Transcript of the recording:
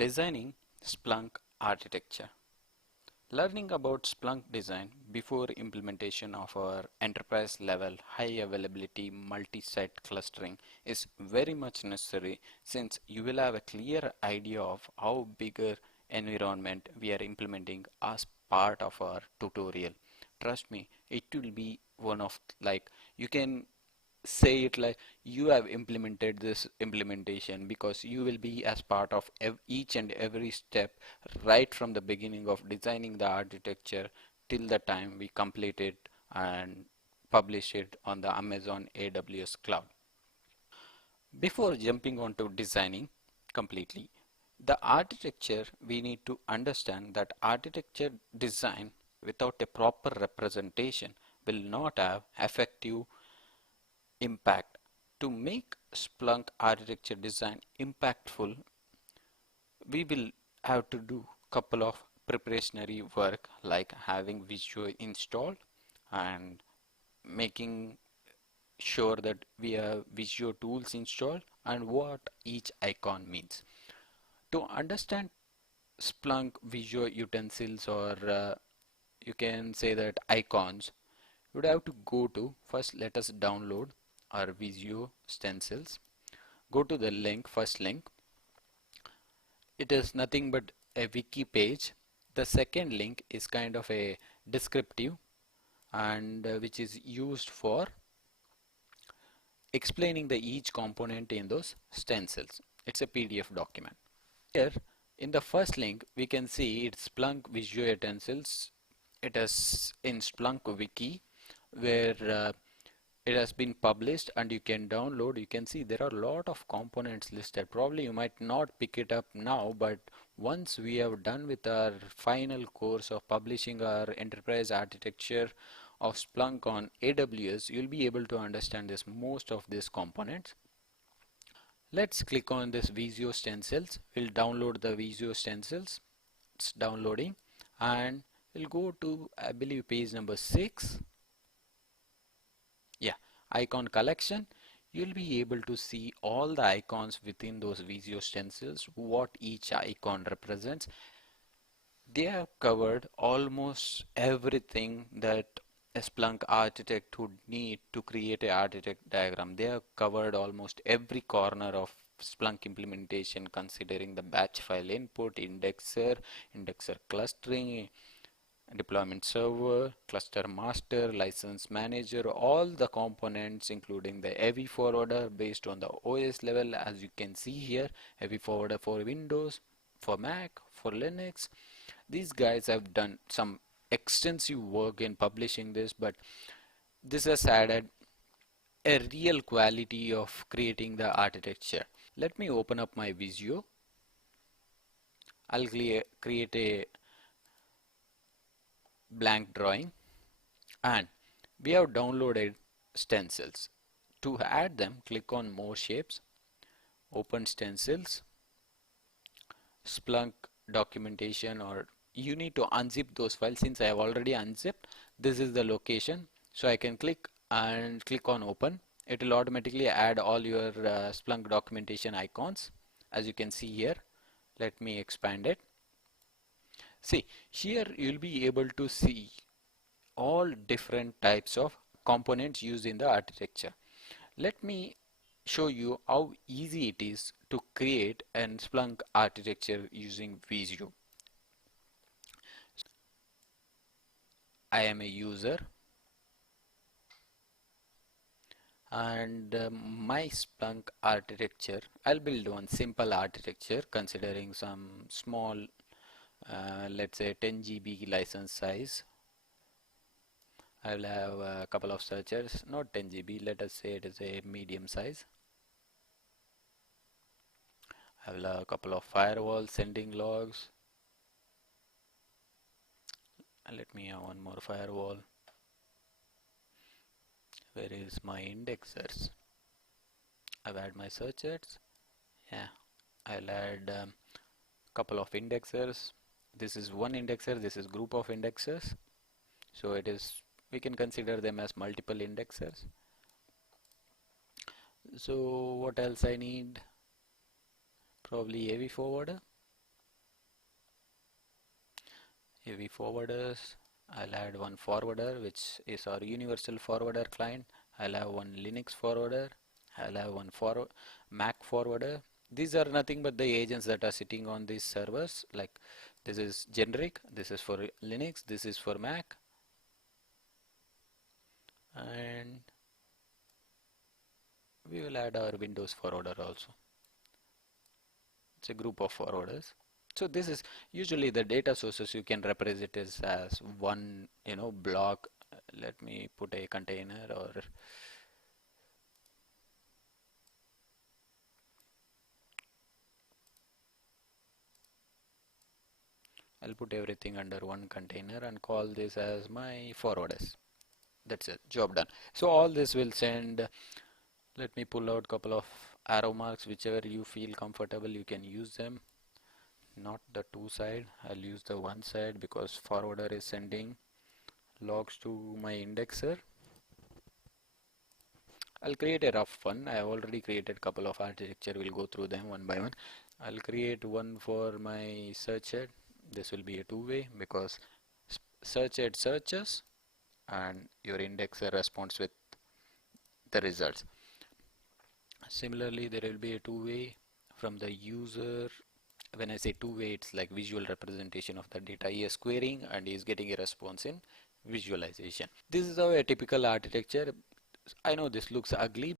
Designing Splunk architecture. Learning about Splunk design before implementation of our enterprise level high availability multi-site clustering is very much necessary, since you will have a clear idea of how bigger environment we are implementing as part of our tutorial. Trust me, it will be one of, like, you can say it like you have implemented this implementation, because you will be as part of each and every step right from the beginning of designing the architecture till the time we complete it and publish it on the Amazon AWS cloud. Before jumping on to designing completely the architecture, we need to understand that architecture design without a proper representation will not have effective impact. To make Splunk architecture design impactful, we will have to do couple of preparatory work, like having Visio installed and making sure that we have Visio tools installed and what each icon means. To understand Splunk Visio utensils, or you can say that icons, you would have to go to, first let us download our Visio stencils. Go to the link, first link. It is nothing but a wiki page. The second link is kind of a descriptive, and which is used for explaining the each component in those stencils. It's a PDF document. Here in the first link we can see it's Splunk Visio utensils. It is in Splunk wiki, where it has been published and you can download. You can see there are a lot of components listed. Probably you might not pick it up now, but once we have done with our final course of publishing our enterprise architecture of Splunk on AWS, you'll be able to understand this most of these components. Let's click on this Visio stencils. We'll download the Visio stencils. It's downloading, and we'll go to, I believe, page number 6. Yeah, icon collection. You'll be able to see all the icons within those Visio stencils, what each icon represents. They have covered almost everything that a Splunk architect would need to create an architect diagram. They have covered almost every corner of Splunk implementation, considering the batch file input, indexer clustering, deployment server, cluster master, license manager, all the components including the heavy forwarder based on the OS level, as you can see here, heavy forwarder for Windows, for Mac, for Linux. These guys have done some extensive work in publishing this, but this has added a real quality of creating the architecture. Let me open up my Visio. I'll create a blank drawing, and we have downloaded stencils. To add them, click on more shapes, open stencils, Splunk documentation, or you need to unzip those files. Since I have already unzipped, this is the location, so I can click on open. It will automatically add all your Splunk documentation icons, as you can see here. Let me expand it. See, here you'll be able to see all different types of components used in the architecture. Let me show you how easy it is to create an Splunk architecture using Visio. I am a user, and my Splunk architecture, I'll build one simple architecture considering some small, let's say 10 GB license size. I will have a couple of searchers, not 10 GB, let us say it is a medium size. I will have a couple of firewalls sending logs. And let me have one more firewall. Where is my indexers? I've added my searchers. Yeah, I'll add couple of indexers. This is one indexer, this is group of indexers. So it is, we can consider them as multiple indexers. So what else I need? Probably AV forwarder. AV forwarders. I'll add one forwarder, which is our universal forwarder client. I'll have one Linux forwarder. I'll have one for Mac forwarder. These are nothing but the agents that are sitting on these servers. Like this is generic, this is for Linux, this is for Mac, and we will add our Windows forwarder also. It's a group of forwarders. So this is usually the data sources you can represent it as one, block. Let me put a container, or I'll put everything under one container and call this as my forwarders. That's it, job done. So all this will send. Let me pull out couple of arrow marks, whichever you feel comfortable you can use them. Not the two side, I'll use the one side because forwarder is sending logs to my indexer. I'll create a rough one. I have already created couple of architecture. We'll go through them one by one. I'll create one for my search head. This will be a two-way because search head searches and your indexer responds with the results. Similarly, there will be a two-way from the user. When I say two-way, it's like visual representation of the data. He is querying and he is getting a response in visualization. This is how a typical architecture. I know this looks ugly.